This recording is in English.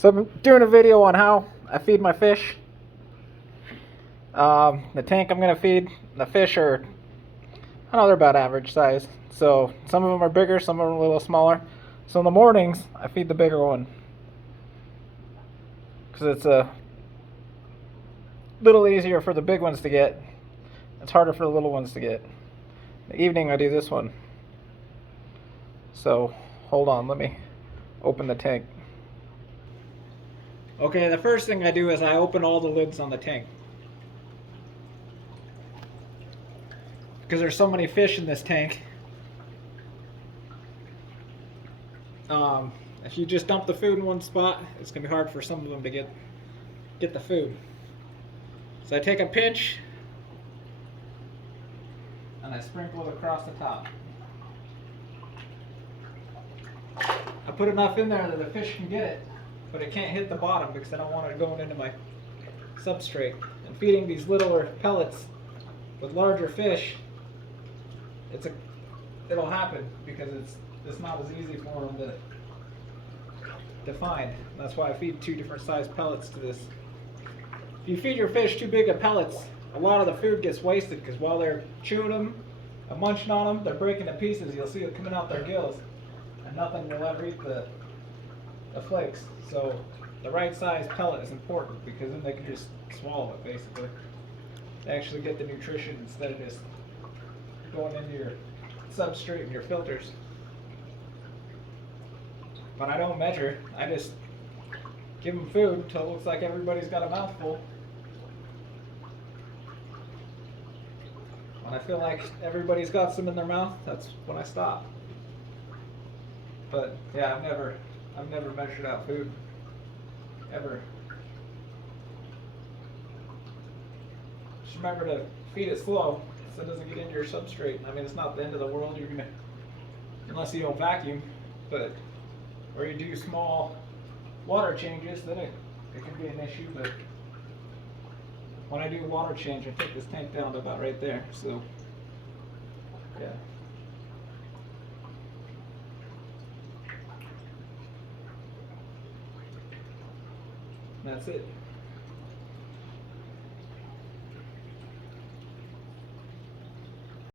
So I'm doing a video on how I feed my fish. The tank I'm going to feed, the fish are, I don't know, they're about average size. So some of them are bigger, some of them are a little smaller. So in the mornings, I feed the bigger one. Because it's a little easier for the big ones to get. It's harder for the little ones to get. In the evening, I do this one. So hold on, let me open the tank. Okay, the first thing I do is I open all the lids on the tank. Because there's so many fish in this tank. If you just dump the food in one spot, it's going to be hard for some of them to get the food. So I take a pinch and I sprinkle it across the top. I put enough in there that the fish can get it, but it can't hit the bottom because I don't want it going into my substrate. And feeding these littler pellets with larger fish, it'll happen because it's not as easy for them to find. That's why I feed 2 different size pellets to this. If you feed your fish too big of pellets, a lot of the food gets wasted because while they're chewing them and munching on them, they're breaking to pieces. You'll see it coming out their gills, and nothing will ever eat the flakes. So the right size pellet is important because then they can just swallow it basically. They actually get the nutrition instead of just going into your substrate and your filters. But I don't measure, I just give them food until it looks like everybody's got a mouthful. When I feel like everybody's got some in their mouth, that's when I stop. But yeah, I've never measured out food, ever. Just remember to feed it slow so it doesn't get into your substrate. I mean, it's not the end of the world. You're gonna, unless you don't vacuum, but or you do small water changes, then it can be an issue. But when I do water change, I take this tank down to about right there. So yeah. That's it.